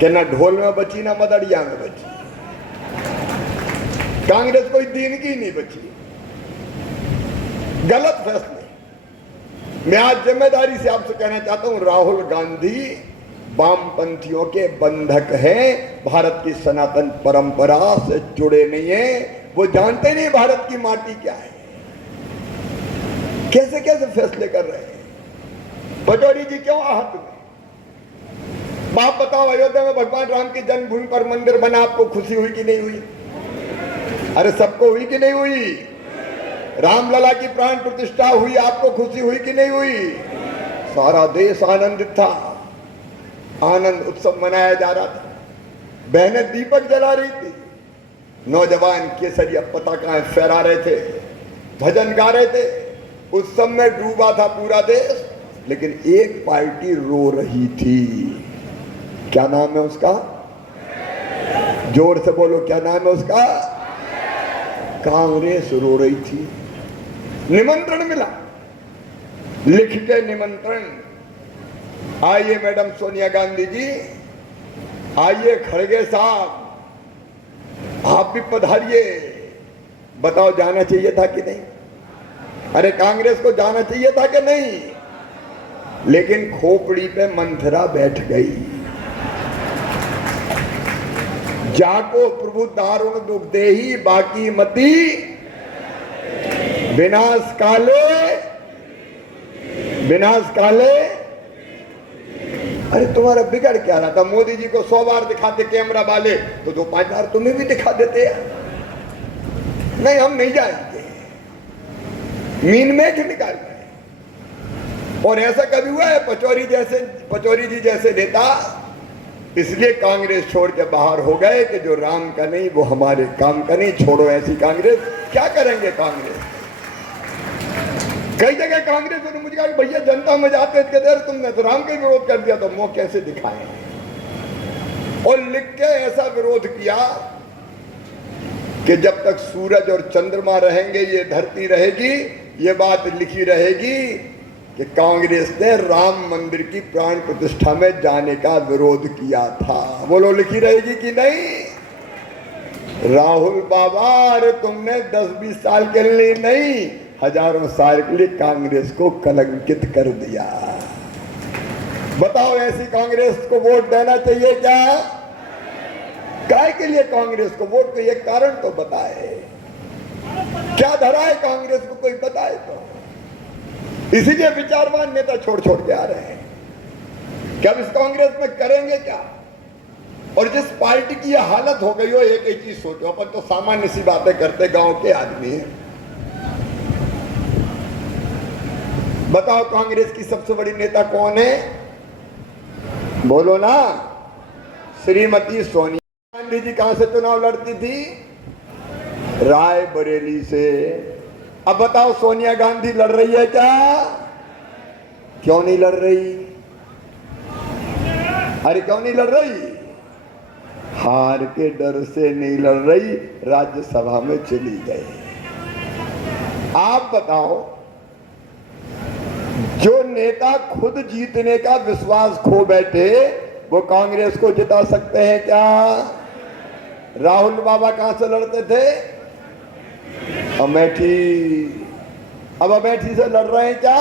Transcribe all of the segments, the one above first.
कि ना ढोल में बची ना मदड़िया में बची। कांग्रेस कोई दीन की नहीं बची। गलत फैसले। मैं आज जिम्मेदारी से आपसे कहना चाहता हूं, राहुल गांधी वामपंथियों के बंधक हैं, भारत की सनातन परंपरा से जुड़े नहीं हैं। वो जानते नहीं भारत की माटी क्या है। कैसे कैसे फैसले कर रहे हैं। पचौरी जी क्यों आहत हुए? बाप बताओ, अयोध्या में भगवान राम की जन्मभूमि पर मंदिर बना, आपको खुशी हुई कि नहीं हुई? अरे सबको हुई कि नहीं हुई? रामलला की प्राण प्रतिष्ठा हुई, आपको खुशी हुई कि नहीं हुई? सारा देश आनंदित था, आनंद उत्सव मनाया जा रहा था, बहनें दीपक जला रही थी, नौजवान केसरिया पताकाएं फहरा रहे थे, भजन गा रहे थे, उत्सव में डूबा था पूरा देश। लेकिन एक पार्टी रो रही थी। क्या नाम है उसका? जोर से बोलो, क्या नाम है उसका? कांग्रेस रो रही थी। निमंत्रण मिला, लिख के निमंत्रण, आइए मैडम सोनिया गांधी जी, आइए खड़गे साहब, आप भी पधारिए। बताओ जाना चाहिए था कि नहीं? अरे कांग्रेस को जाना चाहिए था कि नहीं? लेकिन खोपड़ी पे मंथरा बैठ गई। जाको प्रभु दारुण दुख देही, बाकी मती विनाश काले, विनाश काले। अरे तुम्हारा बिगड़ क्या रहा था? मोदी जी को 100 बार दिखाते कैमरा वाले, तो 2-5 बार तुम्हें भी दिखा देते हैं। नहीं, हम नहीं जाएंगे, मीन मेघ निकाल गए। और ऐसा कभी हुआ है? पचौरी जी जैसे नेता इसलिए कांग्रेस छोड़ के बाहर हो गए कि जो राम का नहीं वो हमारे काम का नहीं। छोड़ो ऐसी कांग्रेस, क्या करेंगे कांग्रेस? कई जगह कांग्रेस ने मुझे कहा कि भैया जनता में जाते थे, तुमने तो राम का विरोध कर दिया, तो मुंह कैसे दिखाएं? और लिख के ऐसा विरोध किया कि जब तक सूरज और चंद्रमा रहेंगे, ये धरती रहेगी, ये बात लिखी रहेगी कि कांग्रेस ने राम मंदिर की प्राण प्रतिष्ठा में जाने का विरोध किया था। बोलो, लिखी रहेगी कि नहीं? राहुल बाबा, अरे तुमने 10-20 साल के लिए नहीं, हजारों साल के लिए कांग्रेस को कलंकित कर दिया। बताओ, ऐसी कांग्रेस को वोट देना चाहिए क्या? काय के लिए कांग्रेस को वोट? को एक कारण तो बताए, क्या धरा है कांग्रेस को, कोई बताए तो। इसीलिए विचारवान नेता छोड़ छोड़ के आ रहे हैं कि अब इस कांग्रेस में करेंगे क्या। और जिस पार्टी की यह हालत हो गई हो, एक ही चीज सोचो, अपन तो सामान्य सी बातें करते, गांव के आदमी हैं। बताओ, कांग्रेस की सबसे बड़ी नेता कौन है? बोलो ना। श्रीमती सोनिया गांधी जी कहां से चुनाव लड़ती थी? रायबरेली से। अब बताओ, सोनिया गांधी लड़ रही है क्या? क्यों नहीं लड़ रही? अरे क्यों नहीं लड़ रही? हार के डर से नहीं लड़ रही, राज्यसभा में चली गई। आप बताओ, जो नेता खुद जीतने का विश्वास खो बैठे, वो कांग्रेस को जिता सकते हैं क्या? राहुल बाबा कहां से लड़ते थे? अमेठी। अब अमेठी से लड़ रहे हैं क्या?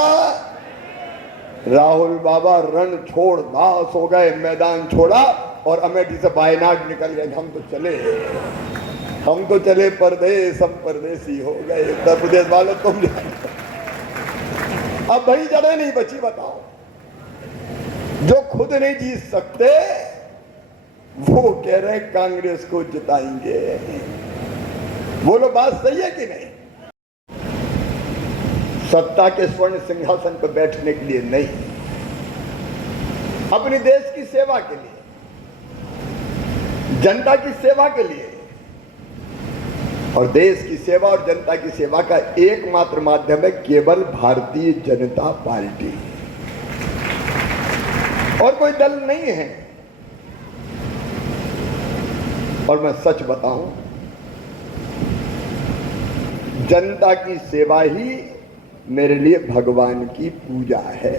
राहुल बाबा रण छोड़ दास हो गए, मैदान छोड़ा और अमेठी से बायनाग निकल गए। हम तो चले परदेश, हम परदेसी हो गए। उत्तर प्रदेश वालों, तुम अब भाई जड़ें नहीं बची। बताओ, जो खुद नहीं जीत सकते वो कह रहे हैं कांग्रेस को जिताएंगे। बोलो, बात सही है कि नहीं? सत्ता के स्वर्ण सिंहासन पर बैठने के लिए नहीं, अपने देश की सेवा के लिए, जनता की सेवा के लिए। और देश की सेवा और जनता की सेवा का एकमात्र माध्यम है केवल भारतीय जनता पार्टी, और कोई दल नहीं है। और मैं सच बताऊं, जनता की सेवा ही मेरे लिए भगवान की पूजा है।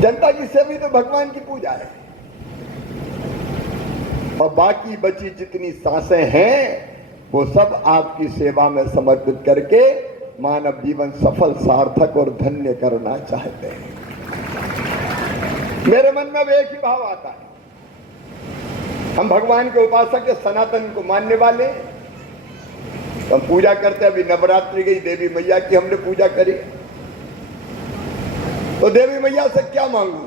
जनता की सेवा तो भगवान की पूजा है। और बाकी बची जितनी सांसें हैं वो सब आपकी सेवा में समर्पित करके मानव जीवन सफल, सार्थक और धन्य करना चाहते हैं। मेरे मन में अब एक ही भाव आता है, हम भगवान के उपासक के सनातन को मानने वाले, तो हम पूजा करते। अभी नवरात्रि गई, देवी मैया की हमने पूजा करी, तो देवी मैया से क्या मांगू?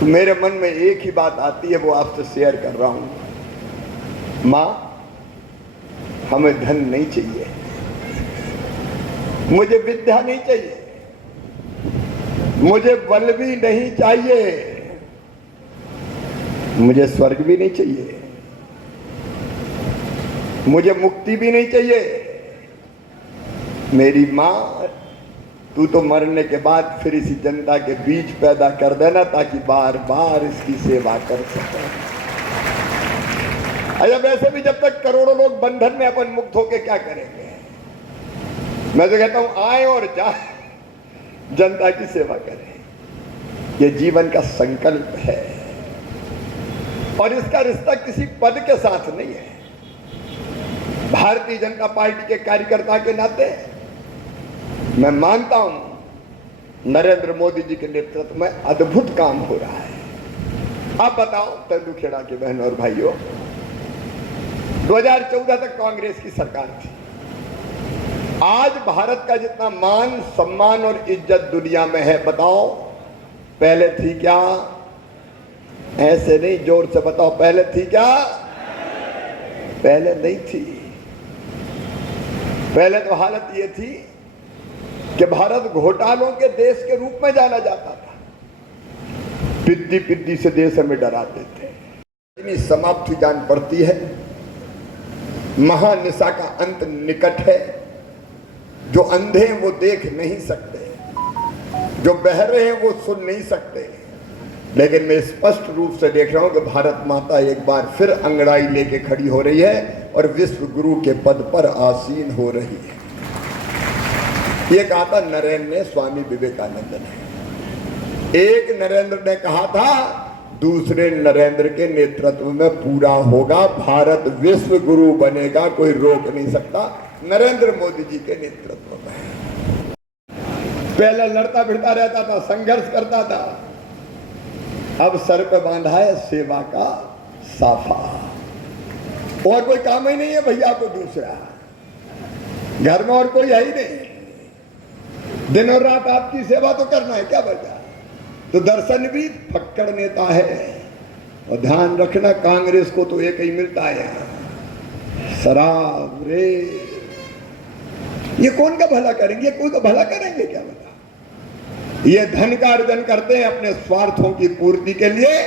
तो मेरे मन में एक ही बात आती है, वो आपसे शेयर कर रहा हूं। मां, हमें धन नहीं चाहिए, मुझे विद्या नहीं चाहिए, मुझे बल भी नहीं चाहिए, मुझे स्वर्ग भी नहीं चाहिए, मुझे मुक्ति भी नहीं चाहिए। मेरी मां, तू तो मरने के बाद फिर इसी जनता के बीच पैदा कर देना ताकि बार बार इसकी सेवा कर सके। अरे वैसे भी जब तक करोड़ों लोग बंधन में अपन मुक्त होके क्या करेंगे? मैं तो कहता हूं आए और जाए, जनता की सेवा करें। ये जीवन का संकल्प है और इसका रिश्ता किसी पद के साथ नहीं है। भारतीय जनता पार्टी के कार्यकर्ता के नाते मैं मानता हूं नरेंद्र मोदी जी के नेतृत्व में अद्भुत काम हो रहा है। आप बताओ तेंदुखेड़ा के बहनों और भाइयों, 2014 तक कांग्रेस की सरकार थी। आज भारत का जितना मान, सम्मान और इज्जत दुनिया में है, बताओ पहले थी क्या? ऐसे नहीं, जोर से बताओ, पहले थी क्या? पहले नहीं थी। पहले तो हालत ये थी कि भारत घोटालों के देश के रूप में जाना जाता था। पिद्दी पिद्दी से देश हमें डराते थे। इतनी समाप्ति जान पड़ती है, महानिशा का अंत निकट है। जो अंधे हैं वो देख नहीं सकते, जो बहरे हैं वो सुन नहीं सकते, लेकिन मैं स्पष्ट रूप से देख रहा हूं कि भारत माता एक बार फिर अंगड़ाई लेके खड़ी हो रही है और विश्व गुरु के पद पर आसीन हो रही है। ये कहा था नरेंद्र ने, स्वामी विवेकानंद ने। एक नरेंद्र ने कहा था, दूसरे नरेंद्र के नेतृत्व में पूरा होगा, भारत विश्व गुरु बनेगा, कोई रोक नहीं सकता। नरेंद्र मोदी जी के नेतृत्व में पहले लड़ता भिड़ता रहता था, संघर्ष करता था, अब सर पे बांधा है सेवा का साफा। और कोई काम ही नहीं है भैया को दूसरा, घर में और कोई है ही नहीं, दिन और रात आपकी सेवा तो करना है, क्या वजह? तो दर्शन भी फक्कड़ नेता है। और ध्यान रखना, कांग्रेस को तो एक ही मिलता है, शराब रे। ये कौन का भला करेंगे? कोई का भला करेंगे क्या? बता, ये धन का अर्जन करते हैं अपने स्वार्थों की पूर्ति के लिए।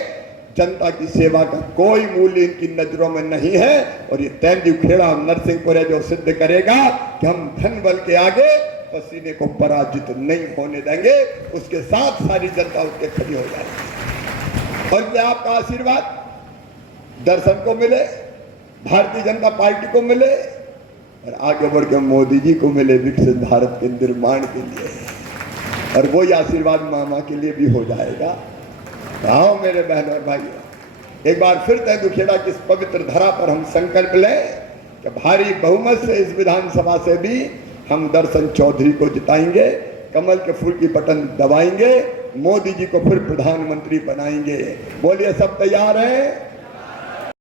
जनता की सेवा का कोई मूल्य इनकी नजरों में नहीं है। और ये तेंदुखेड़ा नरसिंहपुर है जो सिद्ध करेगा कि हम धन बल के आगे पसीने को पराजित नहीं होने देंगे। उसके साथ सारी जनता उसके खड़ी हो जाएगी। और क्या आपका आशीर्वाद दर्शन को मिले, भारतीय जनता पार्टी को मिले और आगे बढ़ के मोदी जी को मिले विकसित भारत के निर्माण के लिए। और वही आशीर्वाद मामा के लिए भी हो जाएगा। आओ मेरे बहनों और भाइयों, एक बार फिर तेंदुखेड़ा की इस पवित्र धरा पर हम संकल्प लें कि भारी बहुमत से इस विधानसभा से भी हम दर्शन चौधरी को जिताएंगे, कमल के फूल की बटन दबाएंगे, मोदी जी को फिर प्रधानमंत्री बनाएंगे। बोलिए, सब तैयार हैं?